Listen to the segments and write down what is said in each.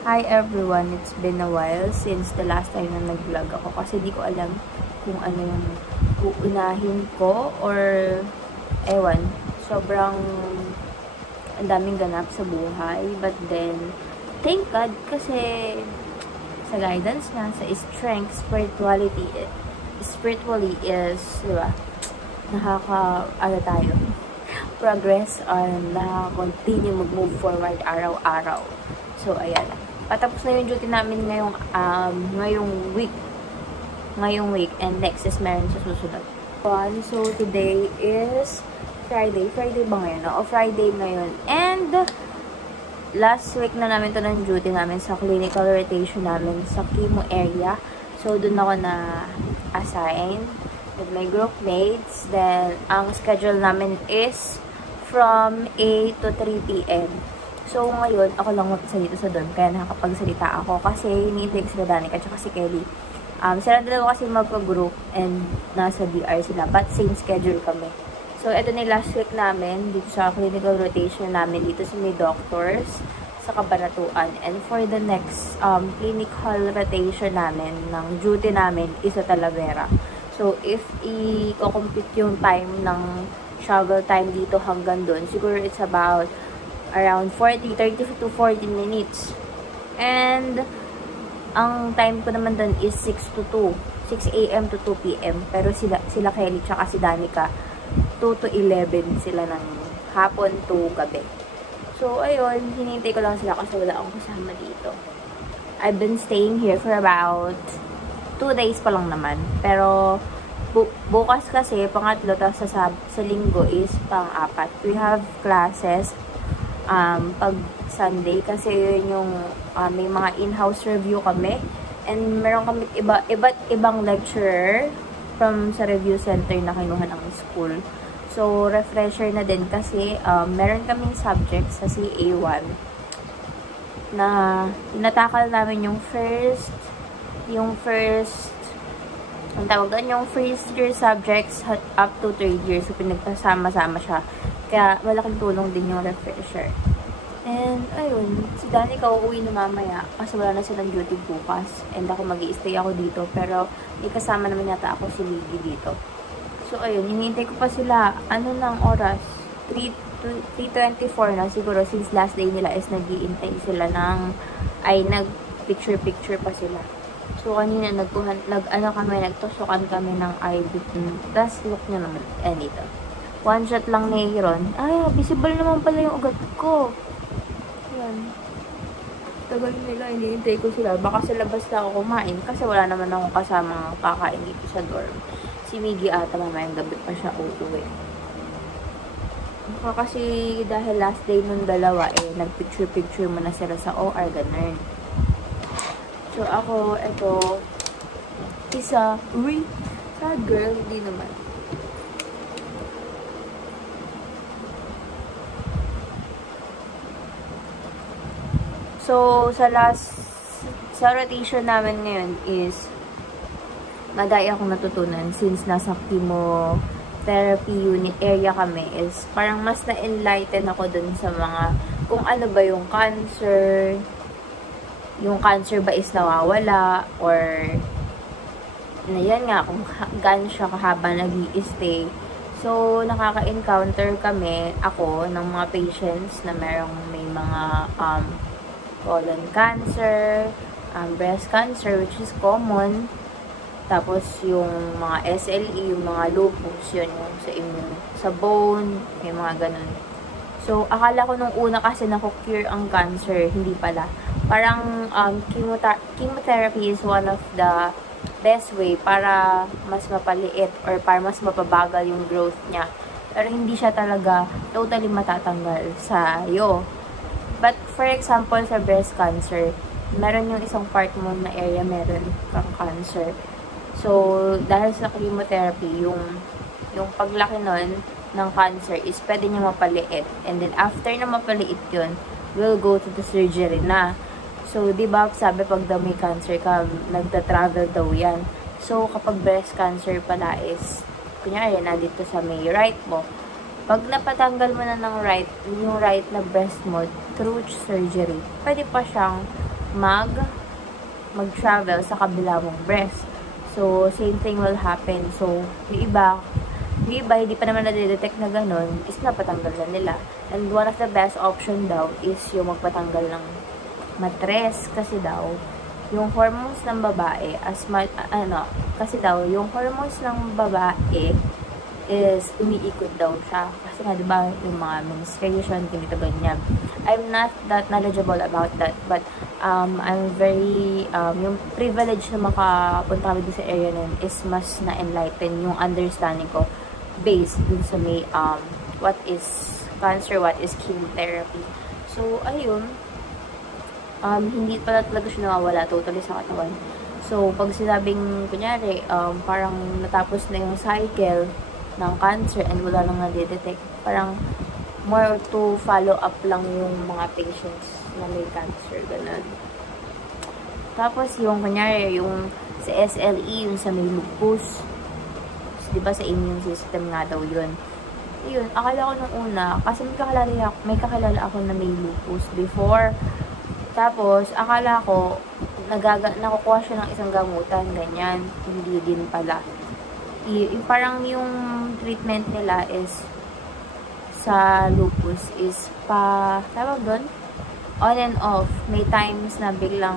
Hi everyone! It's been a while since the last time na nag-vlog ako kasi di ko alam kung ano yung uunahin ko or ewan, sobrang ang daming ganap sa buhay. But then, thank God kasi sa guidance niya, sa strength, spiritually is, di ba, tayo, progress on continue mag-move forward araw-araw. So, ayan. Patapos na yung duty namin ngayong week. And next is meron sa susunod. So, today is Friday. Friday ba ngayon? O, Friday ngayon. And, last week na namin to ng duty namin sa clinical rotation namin sa chemo area. So, dun ako na-assign with my group mates. Then, ang schedule namin is from 8 to 3 p.m. So, ngayon, ako lang mag-isa dito sa dorm. Kaya nakakapagsalita ako. Kasi, hiniintay ko sila Danica at si Kelly. Sila dalawa kasi magpa-group and nasa DR sila. But, same schedule kami. So, ito na yung last week namin dito sa clinical rotation namin dito sa may doctors sa Cabanatuan. And for the next clinical rotation namin ng duty namin is sa Talavera. So, if i-compute yung time ng travel time dito hanggang doon, siguro it's about around 30 to 40 minutes. And, ang time ko naman doon is 6 a.m. to 2 p.m. Pero sila Kelly tsaka si Danica, 2 to 11 sila ng hapon to gabi. So, ayun, hinihintay ko lang sila kasi wala akong kasama dito. I've been staying here for about 2 days pa lang naman. Pero, bukas kasi, pangatlo, tapos sa linggo is pang-apat. We have classes pag Sunday kasi yun yung may mga in-house review kami and meron kami iba't ibang lecturer from sa review center na kinuha ng school. So, refresher na din kasi meron kaming subject sa CA1 na tinatakal namin yung first ang tawag doon, yung first year subjects up to 3rd year. So, pinagpasama-sama siya. Kaya, malaking tulong din yung refresher. And, ayun, si Danica uuwi na mamaya kasi wala na silang duty bukas. And ako mag-i-stay ako dito. Pero, may kasama naman yata ako si Lily dito. So, ayun, hinihintay ko pa sila. Ano ng oras? 3:24 na siguro since last day nila is nag-iintay sila nag-picture-picture pa sila. So, kanina nagtusukan kami ng IV. Tapos, look nyo naman. Dito. One shot lang ni Aaron. Ay, visible naman pala yung ugat ko. Yan. Tagal nila, hinihintay ko sila. Baka sa labas na ako kumain. Kasi wala naman akong kasama kakain dito sa dorm. Si Miggy ata mamayang gabi pa siya uuwi. Baka kasi dahil last day nung dalawa, nagpicture-picture muna sila sa OR, ganun. So, ako, ito, isa, sad girl, hindi naman. So, sa rotation namin ngayon is, madaya akong natutunan since nasa chemotherapy unit area kami is, parang mas na-enlighten ako dun sa mga, kung ano ba yung cancer ba is nawawala, or na yan nga, kung gaano siya kahaba nag-i-stay. So, nakaka-encounter ako ng mga patients na may mga colon cancer, breast cancer, which is common. Tapos, yung mga SLE, yung mga lupus, yun yung sa bone, may mga ganun. So, akala ko nung una kasi naku-cure ang cancer, hindi pala. Parang chemotherapy is one of the best way para mas mapaliit or para mas mapabagal yung growth niya. Pero hindi siya talaga totally matatanggal sa iyo. But for example, sa breast cancer, meron yung isang part mo na area meron kang cancer. So, dahil sa chemotherapy, yung paglaki nun ng cancer is pwede niya mapaliit. And then, after na mapaliit yun, we'll go to the surgery na. So, di ba, sabi pag daw may cancer ka, nagta-travel daw yan. So, kapag breast cancer pala is, kunyari, nandito sa may right mo, pag napatanggal mo na ng yung right na breast mo through surgery, pwede pa siyang mag-travel sa kabila mong breast. So, same thing will happen. So, yung iba, hindi pa naman na-detect na ganun, is napatanggal na nila. And one of the best option daw is yung magpatanggal ng matres. Kasi daw, yung hormones ng babae, kasi daw, yung hormones ng babae is umiikot daw siya. Kasi nga, diba, yung mga menstruation, ganito, ganyan. I'm not that knowledgeable about that, but I'm very, yung privilege na makapunta kami sa area nun is mas na-enlighten yung understanding ko based dun sa may, what is cancer, what is chemotherapy. So, ayun, hindi pala talaga siya nawawala totally sa katawan. So, pag sinabing, kunyari, parang natapos na yung cycle ng cancer and wala nang nadidetect, parang more to follow up lang yung mga patients na may cancer, ganun. Tapos, yung, kunyari, yung sa SLE, yung sa may lupus, so, diba sa immune system nga daw yun. Ayun, akala ko nung una, kasi may kakilala ako na may lupus before. Tapos, akala ko, nakukuha siya ng isang gamutan, ganyan. Hindi din pala. Parang yung treatment nila is sa lupus is tawag doon, on and off. May times na biglang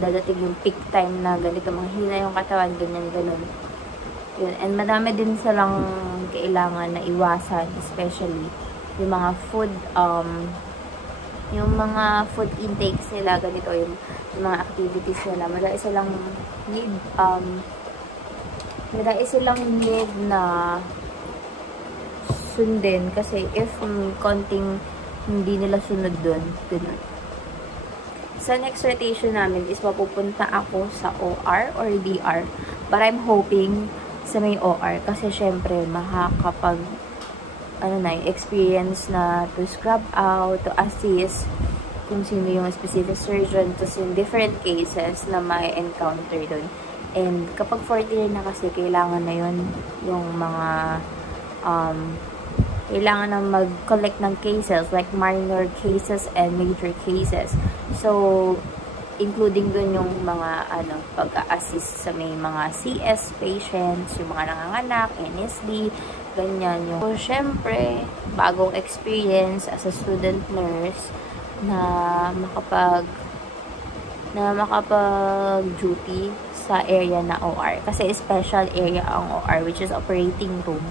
dadating yung peak time na ganito, mahina yung katawan, ganyan, ganun. Yun. And madami din silang kailangan na iwasan, especially yung mga food intakes nila, ganito, yung mga activities nila. Madami silang need na sundin kasi if konting hindi nila sunod dun, ganun. Sa next rotation namin is mapupunta ako sa OR or DR, but I'm hoping sa may OR kasi syempre makakapag experience na to scrub out, to assist kung sino yung specific surgeon, to yung different cases na may encounter dun. And kapag 4th year na kasi, kailangan na yun yung mga, kailangan na mag-collect ng cases, like minor cases and major cases. So, including dun yung mga, pag-assist sa may mga CS patients, yung mga nanganganak, NSD, ganyan yung. So, syempre, bagong experience as a student nurse na makapag-duty sa area na OR. Kasi special area ang OR, which is operating room.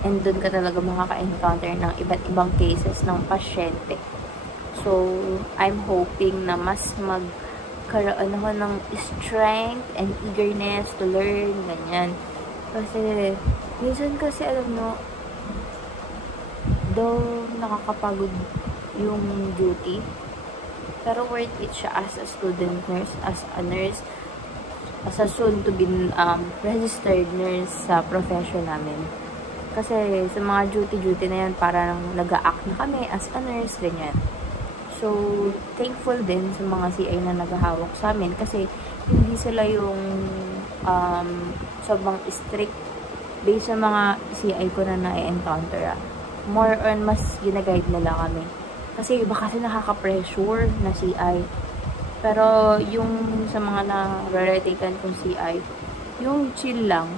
And doon ka talaga makaka-encounter ng iba't ibang cases ng pasyente. So, I'm hoping na mas magkaroon ako ng strength and eagerness to learn, ganyan. Kasi, minsan kasi, alam mo, though nakakapagod yung duty, pero worth it siya as a student nurse, as a nurse, as a soon to be registered nurse sa profession namin. Kasi sa mga duty na yan, parang nag-a-act na kami as a nurse, ganyan. So, thankful din sa mga CI na naghahawak sa amin kasi hindi sila yung sobrang strict based sa mga CI ko na na-encounter. More on, mas ginaguide nila kami. Kasi iba kasi nakaka-pressure na CI. Pero yung sa mga na-relatikan kong CI, yung chill lang.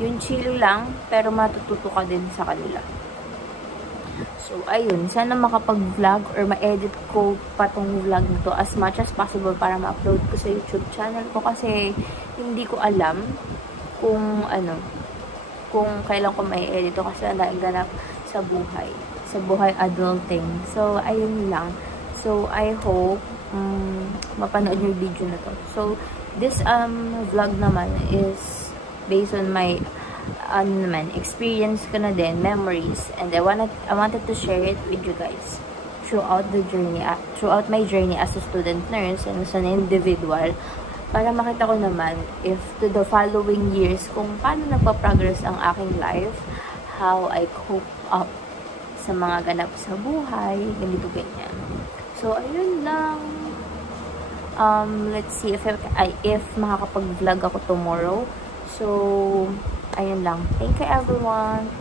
Yung chill lang, pero matututo ka din sa kanila. So, ayun. Sana makapag-vlog or ma-edit ko pa tong vlog nito as much as possible para ma-upload ko sa YouTube channel ko kasi hindi ko alam kung kung kailan ko may edit ko kasi ganap sa buhay adulting. So, ayun lang. So, I hope mapanood yung video na to. So, this vlog naman is based on my experience ko na din, memories, and I wanted to share it with you guys throughout my journey as a student nurse and as an individual, para makita ko naman if to the following years kung paano nagpa-progress ang aking life, how I cope up sa mga ganap sa buhay, ganito ganyan. So, ayun lang. Let's see if makakapag-vlog ako tomorrow. So, ayun lang. Thank you, everyone.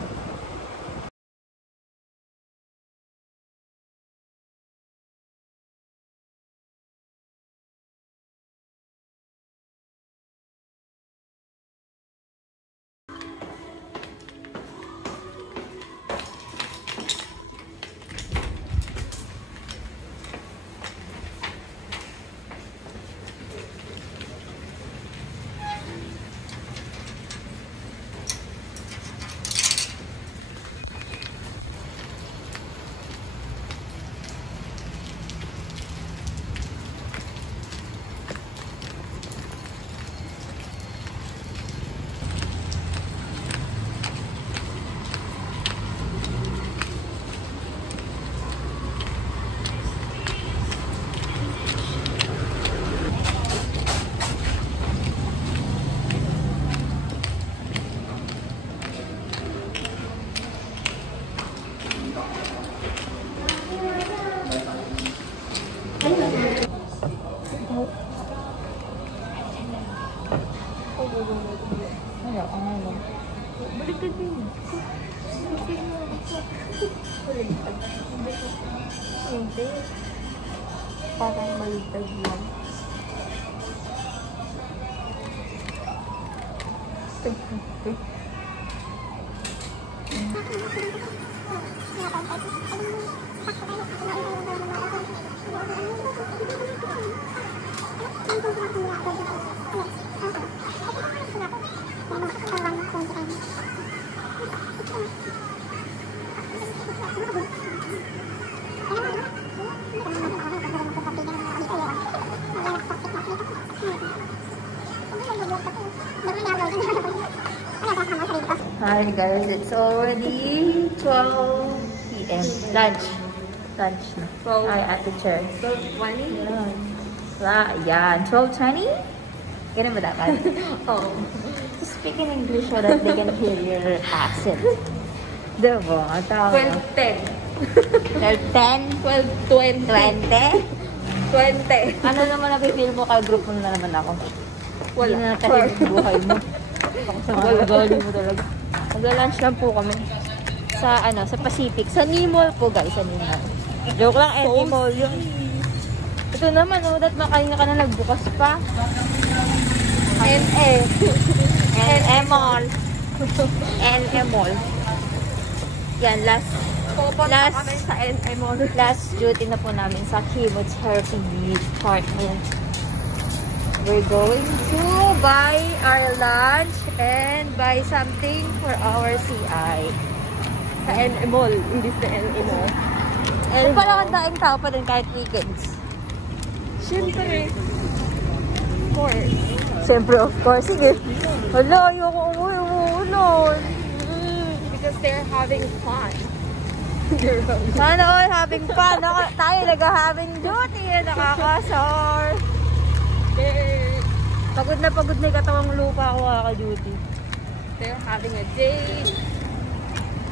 Hindi. Parang maligtad lang. Hi guys, it's already 12 p.m. Lunch na. Hi, Ate Chair. 12:20? Yan. 12:20? Ganun ba dapat? Oh. Speak in English so that they can hear your accent. Diba? Tama. 12:10. 12:10? 12:20. 20? 20. Ano naman napipil mo kay group mo na naman ako? Wala. Hindi na natahimik yung buhay mo. Ako sa mga galing mo talaga. Magla-lunch lang po kami sa Pacific. Sa Nimol po guys, sa Nimol. Joke lang, Nimol yun. Ito naman, that makain ka na nagbukas pa. NA. NA Mall. NA Mall. Yan, Pupunta kami sa NA Mall. last duty na po namin sa Kimo's Therapy Department. We're going to buy our lunch and buy something for our CI. Sa NA Mall. Hindi sa NA Mall. And parang ang daing tao pa din kahit weekends. Siyempre. Of course. Siyempre, of course. Sige. Hala, ayoko umuwi. Because they're having fun. Sana all having fun. Tayo nag-having duty. Nakakasar. Pagod na yung katawang lupa ako kaka-duty. They're having a date.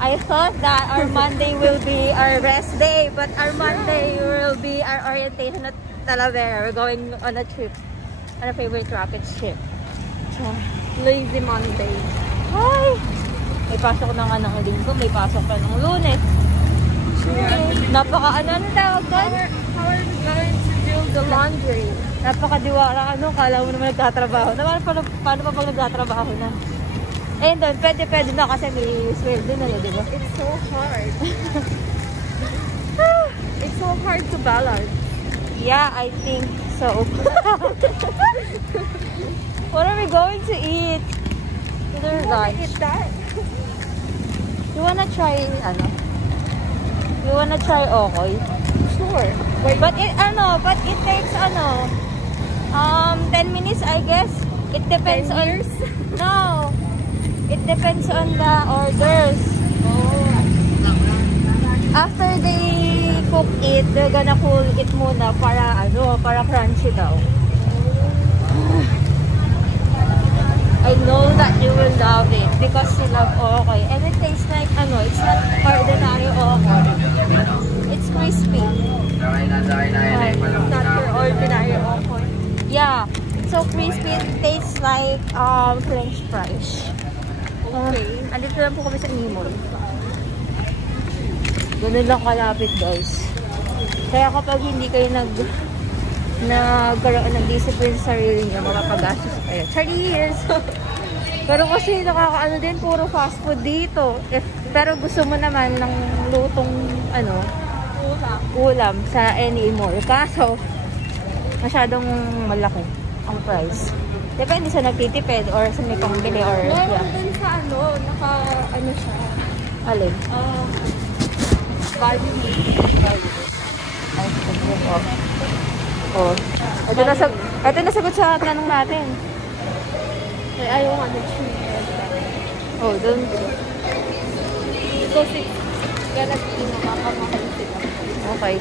I thought that our Monday will be our rest day, but our Monday will be our orientation at Talavera. We're going on a trip. On a favorite rocket ship. Lazy Monday. Ay! May pasok na nga ng linggo, may pasok pa ng Lunes. Ano tawag doon? How are we going to do the laundry? Napakadiwara, kala mo naman nagtatrabaho. Paano pa pag nagtatrabaho na? Ayun doon, pwede na kasi may sweldo na, di ba? It's so hard. It's so hard to balance. Yeah, I think so. What are we going to eat? Either lunch. Eat that? You wanna try, You wanna try okoy? Sure. Wait, But it takes 10 minutes, I guess. It depends 10 on years? No. It depends on the orders. Oh. After they cook it, they're gonna cool it muna para crunchy daw. I know that you will love it because you love okoy. And it tastes like, it's not ordinary okoy. It's crispy. Not your ordinary okoy. Yeah, it's so crispy. It tastes like French fries. Okay. Andito lang po kami sa Nimol. Ganun lang kalapit, guys. Kaya kapag hindi kayo nagkaroon ng discipline sa sarili niyo, mapapagastos kayo. Cheers! Pero kasi nakakaano din, puro fast food dito. Pero gusto mo naman ng lutong ulam sa any mall. Kaso, masyadong malaki ang price. Depende sa nagtitipid or sa may pangbili or Meron din sa siya. alin. Value meal. Ay, oh. Ito nasagot sa tanong natin. Ay, ayaw nga nag-shoot. Oh, doon. Because it's gonna be nakakamahal sila. Okay.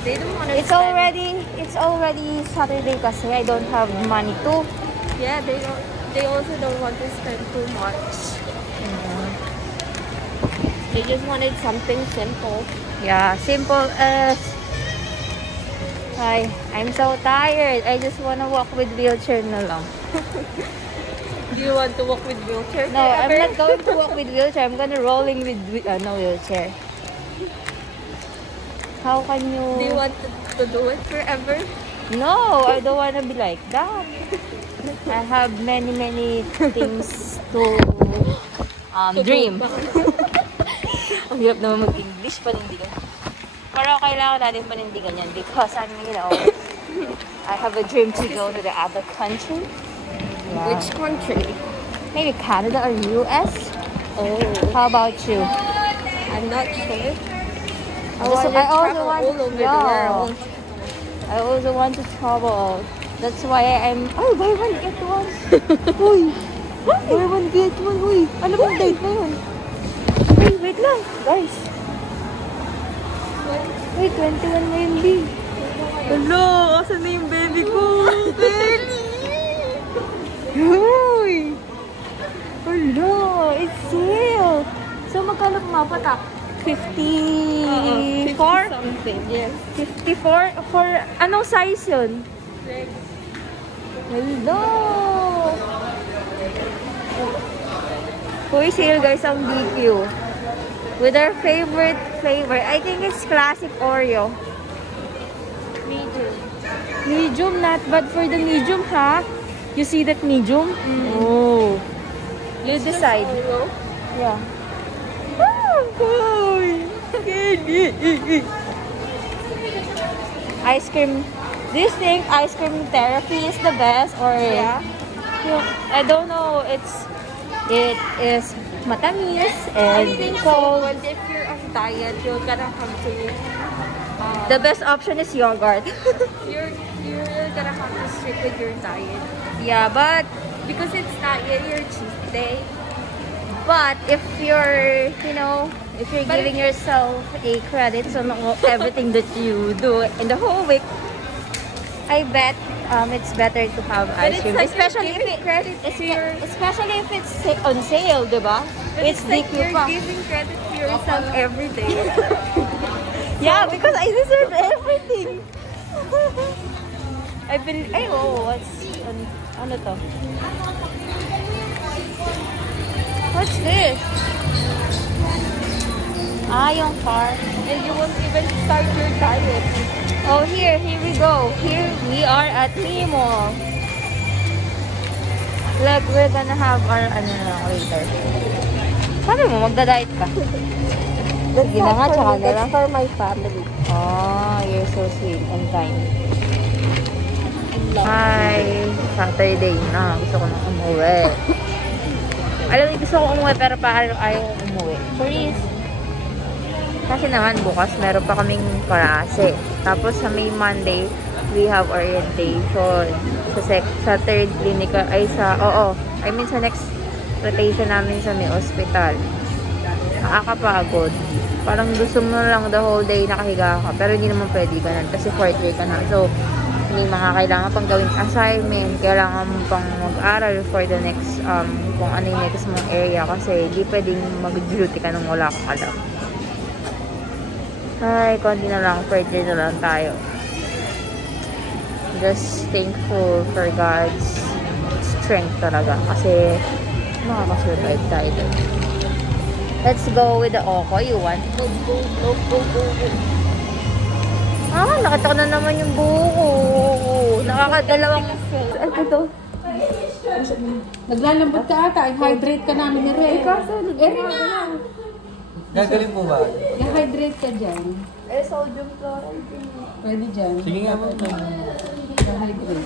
They don't wanna It's already Saturday kasi I don't have money too. Yeah, they also don't want to spend too much. They just wanted something simple. Yeah, simple as I'm so tired. I just wanna walk with wheelchair na lang. Do you want to walk with wheelchair? No, I'm forever? not going to walk with wheelchair. I'm gonna rolling with no wheelchair. How can you... Do you want to do it forever? No, I don't wanna be like that. I have many things to dream. Ang hirap naman mag-English, panindigan. Pero kailangan natin panindigan yan because I have a dream to go to the other country. Yeah. Which country? Maybe Canada or US? Oh. How about you? I'm not sure. I also travel want all over the world. I also want to travel. That's why I'm... Oh, buy one, get one. Uy! Buy one, get one. Uy! Ano bang date na yun? Uy, wait lang. Guys. Wait, 21 na yun, B. Hello! Asan na yung baby ko? Baby! Uy! Hello! It's sale! So, magkano pumapatak? 54? 50 something, yes. 54? For anong size yun? Hello! Uy, sale guys ang DQ. With our favorite flavor. I think it's classic Oreo. Medium. Medium, not bad for the medium, ha? You see that medium? Oh. You decide. Yeah. Ice cream. Do you think ice cream therapy is the best or? Yeah. I don't know. It is matamis I and think so, cold. but if you're on diet, you're gonna have to... The best option is yogurt. You're gonna have to stick with your diet. Yeah, but Because it's not yet your cheat day. if you're, if you're But giving yourself a credit on everything that you do in the whole week, I bet it's better to have But ice it's cream, like especially you're giving credit to your... especially if it's on sale, diba? But It's it's like DQ you're pa. giving credit to yourself every day. Yeah, because I deserve everything. What's ano to? What's this? Yung car. And you won't even start your diet. Oh, here we go. Here we are at Mimo. Like, we're gonna have our, later. Sabi mo, magda-diet ka? Sige na nga, tsaka na lang. That's for my family. Oh, you're so sweet and kind. Hi! Saturday na. Gusto ko nang umuwi. Alam mo, gusto ko umuwi pero parang ayaw umuwi. Please. Kasi naman bukas meron pa kaming klase. Tapos sa May Monday, we have orientation. Sa third clinical, sa next rotation namin sa may hospital. Nakakapagod. Parang gusto mo lang the whole day nakahiga ka. Pero hindi naman pwede ganun. Kasi fourth year ka na. So, hindi kailangan pang gawing assignment. Kailangan mo pang mag-aral for the next, kung ano yung next mong area. Kasi hindi pwedeng mag-duty ka nung wala kang alam. Ay, konti na lang. Fourth year na lang tayo. Just thankful for God's strength talaga. Kasi, makakasurvive tayo dun. Let's go with the Oko. You want? Go. Nakita ko na naman yung buko. Nakakadalawang... Ano to? Naglalambot ka ata. I-hydrate ka namin ni Rhea. Eri nga. Gagaling po ba? I-hydrate ka dyan. Sodium chloride. Pwede dyan. Sige nga mo. I-hydrate.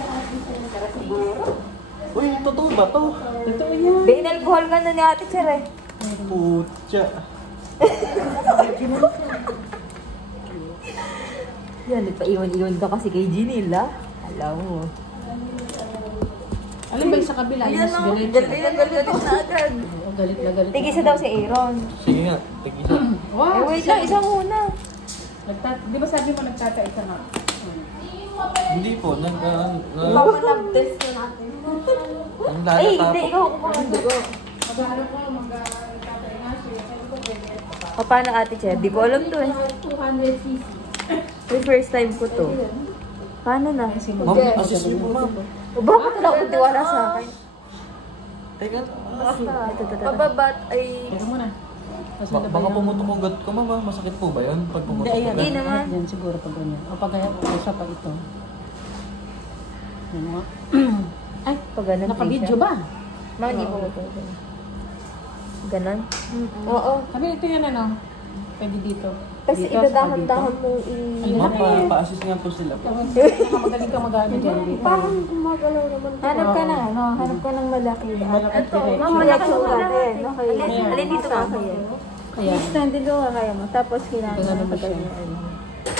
Uy, totoo ba to? Totoo yan. Binalcohol ka na ni Ate Cher eh. Putya. Yan, nagpaiwan-iwan ka kasi kay Ginil, ha? Alam mo. Alam ba yung sa kabila? Mas galit. Galit na agad. Oo, galit na galit. Tigisa daw si Aaron. Sige nga, tig-isa. Wow, Wait lang, isang muna. Di ba sabi mo nagtatae ka nga? Hindi po, Papanab test na natin. Ay, hindi, ikaw. Mag-ano ko, mag-tatae nga siya. O, paano Ate Cher? Di ko alam to eh. 200cc. May first time ko to. Paano na? Ma'am, assist niyo po, ma'am. O, bakit wala akong tiwala sa akin? Teka. Pababat ay... Teka muna. Baka pumutok ugat ko, mama. Masakit po ba yun? Pag pumutok Hindi, ayan. ugat? Hindi naman. Yan siguro pag ganyan. O pag isa pa ito. Yan mo. Ay, Pag ganun, naka-video ba? Mga hindi po ito. Ganon? Oo. Sabi ito yan ano. Pwede dito. Kasi Dito, idadahan-dahan mo Ayun. Ma'am, pa-assist nga po sila. Magaling ka mag-ano dyan dito. Parang gumagalaw naman. Hanap ka na, ano? Hanap ka ng malaki. Malapit direct. Ma'am, malaki yung natin. Okay. Alin dito ka? Kaya, Extended ko kaya mo. Tapos kailangan Ganun mo ba siya?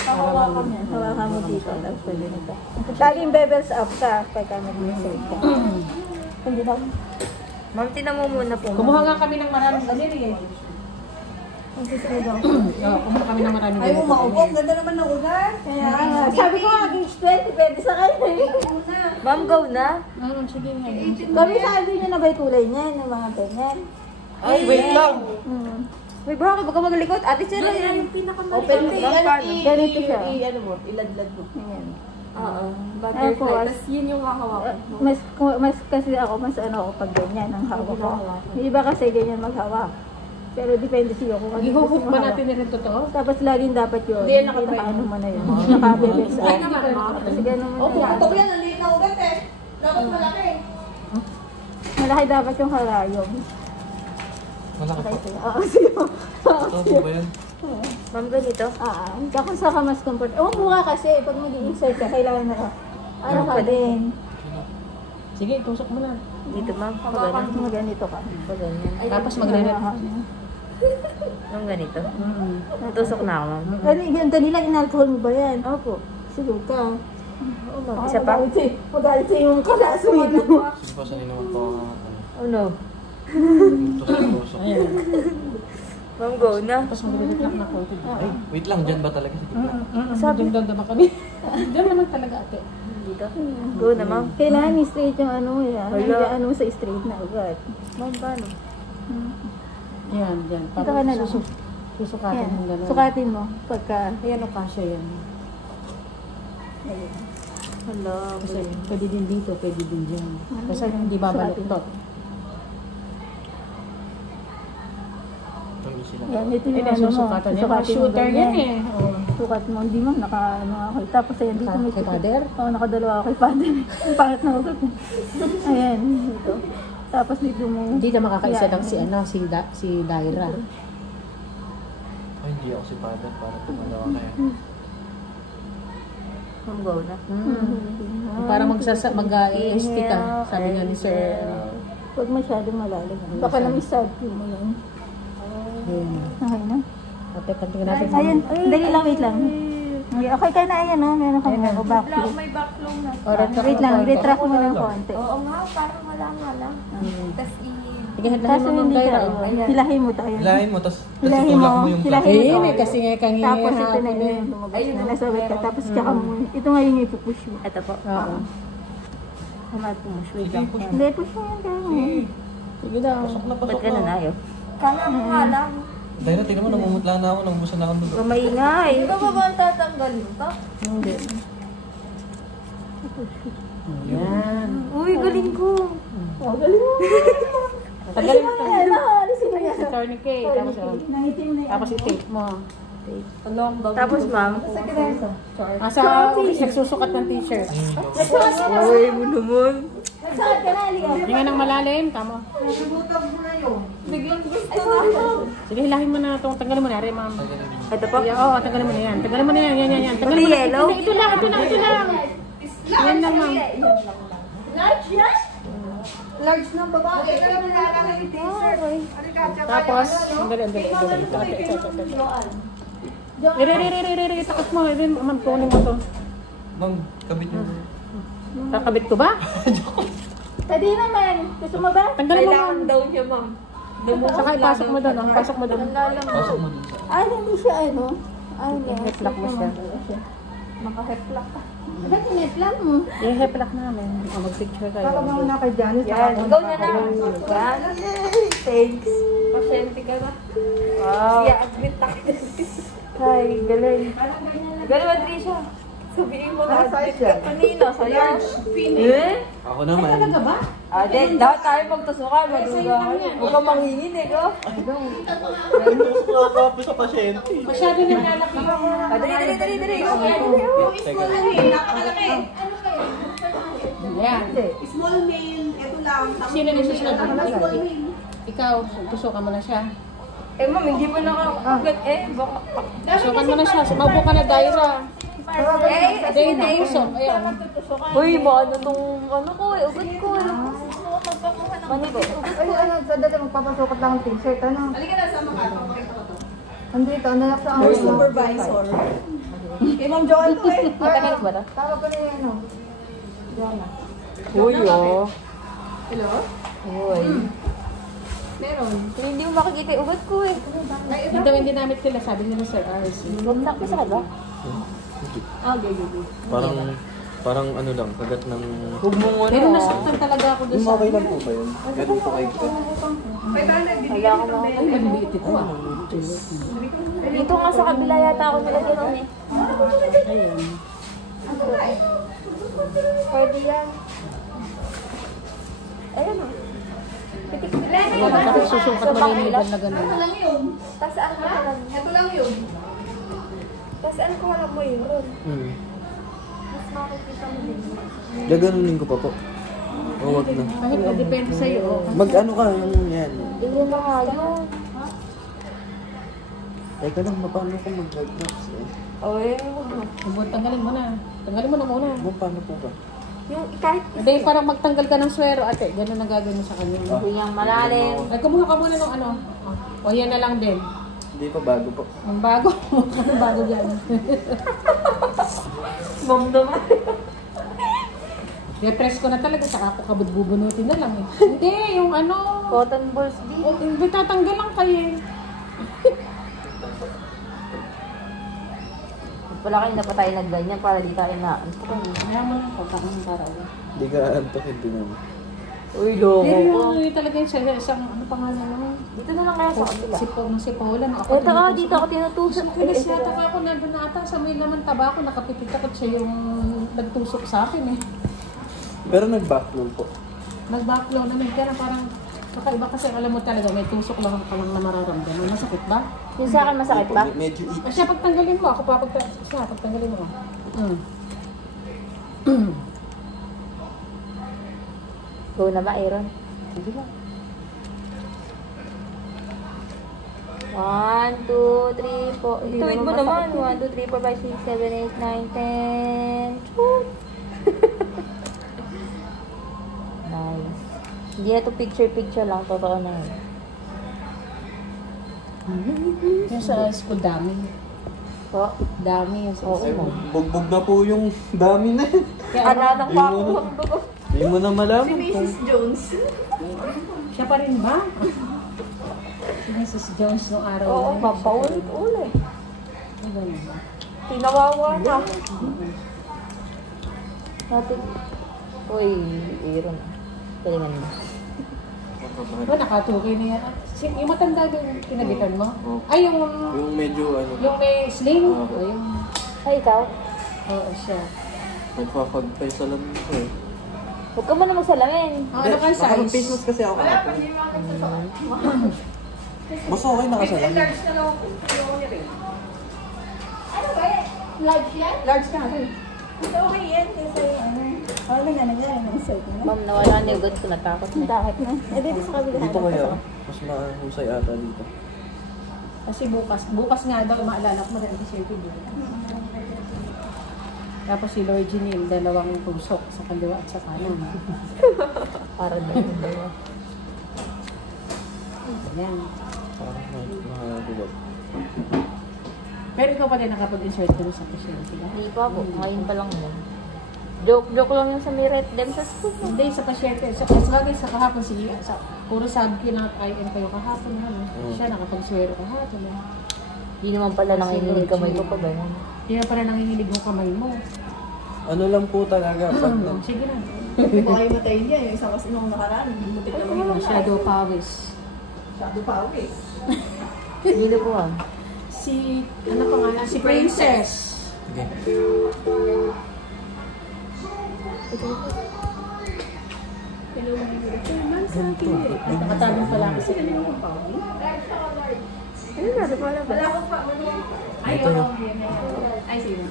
Hawakan mo. Hawakan mo dito. Tapos pwede nito. Laging bevels up ka pagka mag-research ka. Hindi na. Ma'am, tinan mo muna po. kumuha nga kami ng maraming daliri eh. Oo, kumuha kami ng maraming daliri. Ayaw maubok. Ganda naman ng ugar. Kaya sabi ko nga, gauge 20 pwede sa kanya. Ma'am, go na. Sige nga. Kami sabi niya na ba yung kulay niya, ng mga ganyan. Ay, wait lang! Uy, bro, baka magalikot. Ate, sila yan. Open ganito siya. Ano mo, iladlad mo. Ayan. Oo. Tapos, Butterfly. Tapos yun yung hahawakan mo. mas kasi ako, mas ano ako pag ganyan ang hawak ko. Yung iba kasi ganyan maghawak. Pero depende siya kung ano gusto Ihukuk mo ba hawak. natin rin totoo? Tapos laging dapat yun. Hindi, nakabay. Nakaano mo na yun. Nakabibig. Ay naman, ma. Tapos gano'n mo na yan. yan, ang liit na ugat eh. Dapat malaki. Malaki dapat yung karayom. Malaki po. Oo, sige. Ito po ba yan? Ma'am, ganito. Kung sa ka mas comfort. Mukha kasi, pag mag-i-insert ka, kailangan na ano ka din. Sige, tusok mo na. Dito, ma'am. Pag Pag ganun. ganito ka. Pag ganyan. Tapos magre-red. Ma'am, ganito. Natusok na ako, ma'am. Ano, yung dali lang, in-alcohol mo ba yan? Opo. Siguro ka. Oo, ma'am. Isa pa? Magalit sa yung kalaswit mo. Sige po, sanay naman po ako. Oh, no. Tusok-tusok. Ayan. Ma'am, go na. Tapos magre-reflect na konti. Ay, wait lang. Dyan ba talaga? Sige po. Sabi doon naman kami. Doon naman talaga ate. Dito. Go na, ma'am. Kailangan i-straight yung ano yan. Wala. Hindi ano sa straight na agad. Ma'am, paano? Yan, dyan. Ito ka na lang. Susukatin Yan. yung gano'n. Sukatin mo. Pagka, Ayan o, kasya yan. Hala. Kasi pwede din dito, pwede din dyan. Kasi hindi babaluktot. Ang easy lang. yan, ito yung Ito, ano mo. susukatan niya. Mga Susukatin mo shooter ganyan. yan eh. Oh. Sukat mo. Hindi mo, naka ano ako. Tapos ayan, dito may Kay father? Oo, nakadalawa ako kay father. Ang pangat na ugat. Ayan, dito. Tapos dito mo. Hindi na makakaisa Yan. lang si ano, si Daira. Ay, hindi ako si father. Para tumalawa kayo. Ma'am, go na. Para mag-EST ka, sabi nga ni Sir. Huwag masyadong malalim. Baka lang isab mo lang. Okay na? Ate, kantingin natin. Ayan, dali lang, wait lang. Okay ka na, ayan o. Meron kang backflow. May backflow na. Wait lang, retract mo ng konti. Oo nga, parang wala nga lang. Tapos Sige, Kaso hadlahin mo ng hindi Daira. ka, hilahin mo tayo. Hilahin mo, tapos Hilahin itulak mo, mo yung hilahin plato. mo. Eh, may kasi nga kanina. Tapos ito na yun, lumabas na. Nasabit ka, tapos tsaka mo. Ito nga yung ipupush mo. Ito po. Oo. Kamay po, wait lang. Hindi, push mo yan kaya. Sige daw. Pasok na, Ba't pasok ka na na. ayaw? kala mo nga lang. Dahil na, tingnan mo, namumutla na ako. Namubusan na ako ng dugo. Maingay. Di ba ba ang tatanggalin ka? Hindi. Yan. Uy, galing ko. Oh, galing mo. Tagalin mo ito. Ano, alisin mo yan. Si tourniquet. Tapos, Nangitim na yan. tapos i-tape mo. Tapos, ma'am. Sa office, nagsusukat ng t-shirt. Uy, mo naman. Saan ka na, halika. Hinga ng malalim, tama. Biglang gusto na. Sige, hilahin mo na ito. Tanggalin mo na rin, ma'am. Ito po. Oo, tanggalin mo na yan. Tanggalin mo na yan, yan. Tanggalin mo na. yellow? Ito lang. Yan lang, ma'am. Large yan? Large na babae. Kaya mo na yung t-shirt. Tapos, andali. Ire, takot mo. Ma'am, kunin mo to. Ma'am, kabit yung... Kakabit ko ba? Pwede naman. Gusto mo ba? Tanggalin mo, ma'am. Kailangan daw niya, ma'am. Saka ipasok mo doon. Pasok mo doon. Pasok mo dun sa... Ay, hindi siya ano. Ay, hindi. I-heplak mo siya. Maka-heplak ka. Ba't in-heplak mo? I-heplak namin. O, mag-picture kayo. kay Janice. Yan. Go na na. Yan. Thanks. Pasyente ka na. Wow. Yeah, admit na kita. Hi, galing. Galing, Patricia. Sabihin mo na admit ka kanina, sa'yo. Ako naman. Talaga ba? Dapat tayo magtusukan, maduga. Huwag kang mangingin eh, ko. Nakakapo sa pasyente. Masyado na lalaki. Dali. Yung small na yun, napakalaki. Ayan. Small male, ito lang. Sino na susunod? Ikaw, tusukan mo na siya. Eh, ma'am, hindi mo nakakagat eh. Baka... Tusukan mo na siya. Sumaupo ka na, Daira. Hindi na tusok. Ayan. Uy, ano tong ano ko eh, ugat ko eh. Ano ba? Ay, sa dati magpapasukot lang ang t-shirt, ano? Halika na, sama ka. Andito, nanak sa Our supervisor. Kay Ma'am Joan to eh. Matagal ba ito? Tawag ko na yung ano. Diana. Uy, oh. Hello? Uy. Meron. Hindi mo makikita yung ugat ko eh. Hindi daw hindi namin kila, sabi nila Sir RC. Huwag na, kasi ka ba? Parang ano lang, kagat ng... Huwag mo muna. Pero nasaktan talaga ako doon sa... Okay lang po ba yun? Ganun po kayo. May tayo nagbibigyan Wala ng ko Ay, bell. maliliit ito ah. Dito nga sa kabila yata ako nilagyan nun eh. Ayan. Pwede yan. Ayan o. Ayan, tapos susukat mo na yung needle na gano'n. Ito lang yun. Tapos ano ka lang? Ito lang yun. Tapos ano ko alam mo yun? Mas makikita mo din. Gaganunin ko pa po. O, wag na. Kahit na depende sa'yo. Oh. Mag-ano ka yung yan. Hindi na nga yun. Teka lang, paano ko mag-drug nuts eh? Oy, huwag mo. Tanggalin mo na. Tanggalin mo na muna. Paano po ba? Yung kahit Hindi, parang magtanggal ka ng swero, ate. Ganun ang gagawin mo sa kanya. yung malalim. Ay, kumuha ka muna ng ano. O, yan na lang din. Hindi pa bago po. Ang bago. Ang bago dyan. Mamdama. I-press ko na talaga, saka ako kabudbubunutin na lang eh. Hindi, yung ano. Cotton balls din. O, hindi, tatanggal lang kayo eh. Wala kayo na pa tayo nagganyan para di tayo naantok. Kaya mo lang, pagkakang para. Hindi ka antokin din naman. Uy, loko Pero ko. yung talaga yung isang, ano pangalan mo? Dito na lang kaya sa kabila. Si Paula. Ito dito ako tinutusok. Pinis yata ka ako nandun na ata sa may laman taba ko, nakapipit ako siya yung nagtusok sa akin eh. Pero nag-backflow po. Nag-backflow naman ka na parang kakaiba kasi alam mo talaga may tusok lang ka lang na mararamdaman. Masakit ba? Yung sa akin masakit ba? Medyo itch. Siya pagtanggalin mo, ako pagtanggalin mo. Go na ba, Aaron? Sige lang. 1, 2, 3, 4. Ituwid mo naman. 1, 2, 3, 4, 5, 6, 7, 8, 9, 10. Shoot! Nice. Hindi na ito picture-picture lang. Totoo na yun. Yung sa school dami. Po? Dami yung sa Oo. school. Bugbog na po yung dami na yun. Kaya Ananang Di mo pakuha na- ko. Hindi mo na malaman Si kung... Mrs. Jones. siya pa rin ba? Si Mrs. Jones nung araw. Oo, na yun. papaulit-ulit. Ay, ganun ba? Tinawawa na. Natin. Uy, Aaron. Galingan mo. Oh, nakatukoy na yan. Yung matanda doon, kinagitan mo? Ay, yung medyo ano... may sling? Ayun. Ay, ikaw? Oo, siya. Nagpapagpay sa lamin ko eh. Huwag ka muna magsalamin. Ano ka Naka-face size? mask kasi ako kahapon. Mas okay nakasalamin. Large na lang ako. Ayoko niya rin. Large yan? Large ka rin. Ito okay yan kasi ano. Ano nga naglalagay ng shirt mo? Ma'am, nawala na yung ugat ko. Natakot na. Takot na. Eh, dito sa kabila. Dito kaya, mas mahusay ata dito. Kasi bukas nga daw, maalala ko maganda siya yung Tapos si Lord Janine, dalawang tusok sa kaliwa at sa kanan. Para doon. Yan. Parang nakakagulog. Pero ikaw pa din nakapag-insert doon sa pasyente. Hindi pa po. Ngayon pa lang yun. Joke lang yung sa Miret Dem sa school. Hindi, sa pasyente. Sa kahapon, puro sabi ko na IM kayo kahapon. Siya nakapag-swero kahapon. Hindi naman pala nanginginig kamay ko pa ba yun? Hindi na pala nanginginig yung kamay mo. Ano lang po talaga, pag Sige na. Baka yung matayin niya. Yung isang kasi nung nakaraan. Butik naman yung Shadow pawis. shadow pawis. Hindi po ah. Si, ano pa nga, si Princess. Okay. Nakatanong pala kasi. Ano na, di ba labas? Ito yun. Ay, sige.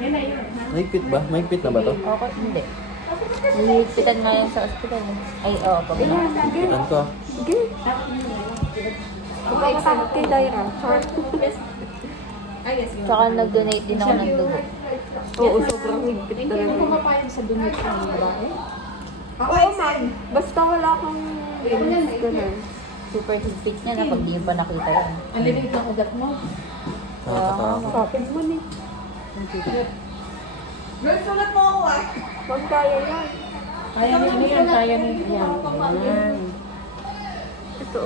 Yan na yun. Mahigpit ba? Mahigpit na ba to? Okay, hindi. Nililipitan nga yan sa ospital. Ay, oo, pag na. Pitan ko. Sige. Magkakatakot kay Daira. Short. Tsaka nag-donate din ako ng dugo. Oo, sobrang higpit Hindi talaga. mo pumapayag sa dunit ng babae. Oo, ma'am. Basta wala kang ganun. Super higpit niya na pag di mo pa nakita yan. Ang lilit ng ugat mo. Nakakatakot. Kapit mo ni. Ma'am, kaya yan. Kaya niya ano yan, kaya niya yan. Yan. Ito.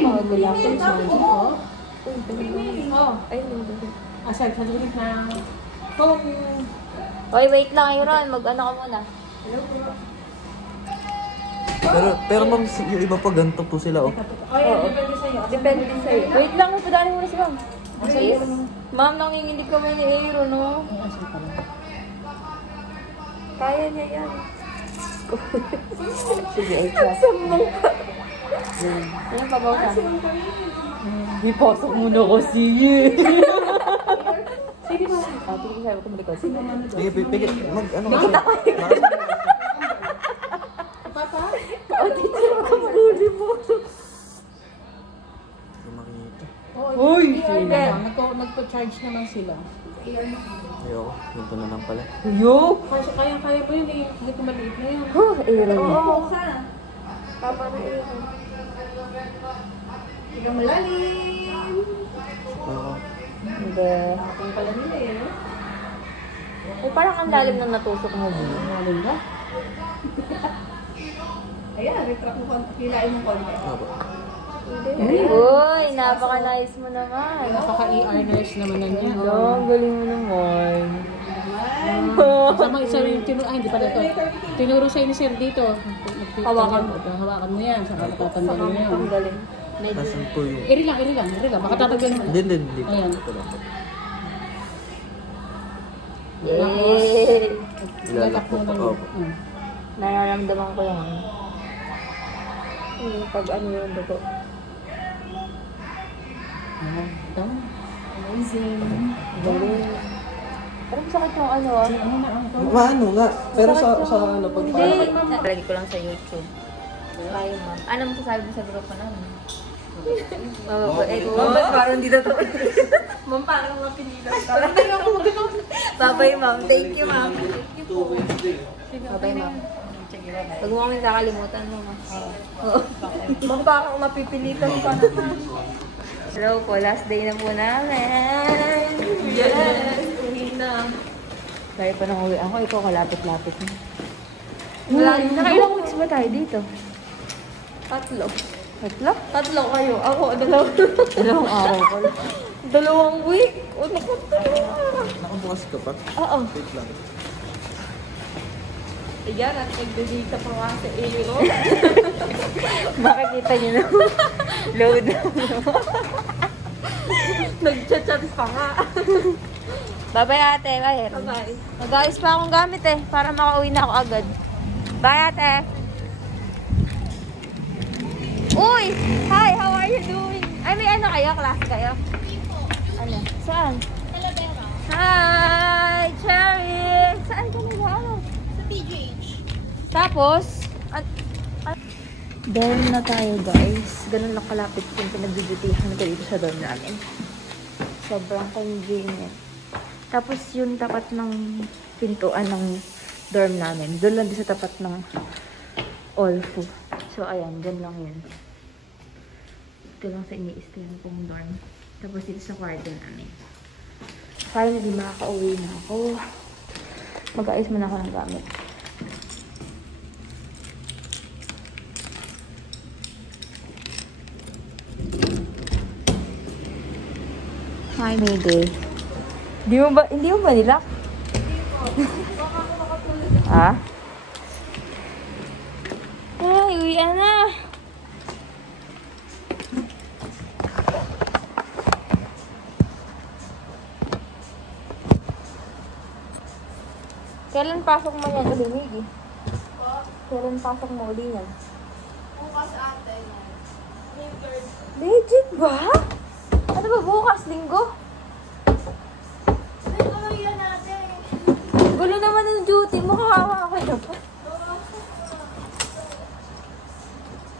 Mga gulapon sa mga ko. Oh, Ay, hindi. aside sa dunit na phone. Oy, wait lang, Aaron. Mag-ano ka muna. Pero ma'am, yung iba pa ganito po sila oh. Oh, depende sa'yo. Depende sa'yo. Wait lang, padaanin muna si Ma'am. Yes. Ma'am, nanginginig kami ni Aaron, no? Ay, asan pala? Kaya niya yan. Sige, ay siya. Sambong ka. Yan, pabaw ka. Di pasok muna kasi. Sige ba? Ah, tingin ko sabi ko malikot. Sige, pipigit. Ano kasi? Papa? O, dito ka mahuli mo. Hindi makikita. Uy! Nagpo-charge naman sila. Ayoko. Ganito na lang pala. Kasi kaya mo yun eh. Kahit maliit na yun. Oh, Aaron. Oo. Tama na yun. Oo. Hindi. Kung pala nila eh, no? Ay, parang ang lalim ng natusok mo, Bi. Mahalin ba? Opo. Uy, napaka-nice mo naman. Napaka-ER nurse naman na niya. Ang galing mo naman. Kasama isa rin yung hindi pala ito. Tinuro sa'yo ni sir dito. Hawakan mo. Hawakan mo yan. Saka natatanggalin mo yan. Tanggalin. Nasaan po yung... Iri lang. Baka tatanggalin mo. Hindi. Ayan. Ito lang po. Yay! Ilalak po pa. Opo. Nararamdaman ko yan. Pag ano yung dugo. Amazing. Galing. Parang sakit yung ano, ah. Maano nga. Pero sa ano, pag Hindi. Lagi ko lang sa YouTube. Bye, ma'am. Ano mo sasabi mo sa grupo namin? Parang hindi na to. Ma'am, parang mapilitan ka. Bye-bye, ma'am. Thank you, ma'am. Bye-bye, ma'am. Huwag mo kaming kakalimutan mo, ma'am. Ma'am, parang mapipilitan ka naman. Hello po, last day na po namin. Yes! Uwi na. Kaya pa nang uwi ako, ikaw kalapit-lapit mo. Nakailang weeks ba tayo dito? Tatlo. Tatlo? Tatlo kayo. Ako, dalawa. Dalawang araw ko. 2 week. O, naku, 2 araw. Nakabukas ka pa? Oo. Wait lang. Ayan, at nagdadita pa nga sa Aero. Makikita niyo na. Load na. Nag-chat pa nga. Bye-bye, ate. Bye. Bye-bye. Mag-ayos pa akong gamit eh, para makauwi na ako agad. Bye, ate. Uy! Hi, how are you doing? Ay, may ano kayo? Klase kayo? Ano? Saan? Talavera. Hi! Cherry! Saan ka nila? Ano? Sa PGH. Tapos, dorm na tayo, guys. Ganun lang kalapit yung pinagbibitihan ko dito sa dorm namin. Sobrang convenient. Tapos, yung tapat ng pintuan ng dorm namin. Doon lang din sa tapat ng Olfu. So, ayan. Doon lang yun. Ito lang sa ini-stayan kong dorm. Tapos, dito sa kwarto namin. Finally, makaka-uwi na ako. Mag-ayos muna ako ng gamit. Hi, Mayday. Hindi mo ba nilak? Ha? Ay, uwian na. Kailan pasok mo yan uli, Miggy? Kailan pasok mo uli yan? Bukas ate. May third. Legit ba? Ano ba bukas? Linggo? Ano yan natin? Gulo naman ng duty mo. Kawawa ka naman.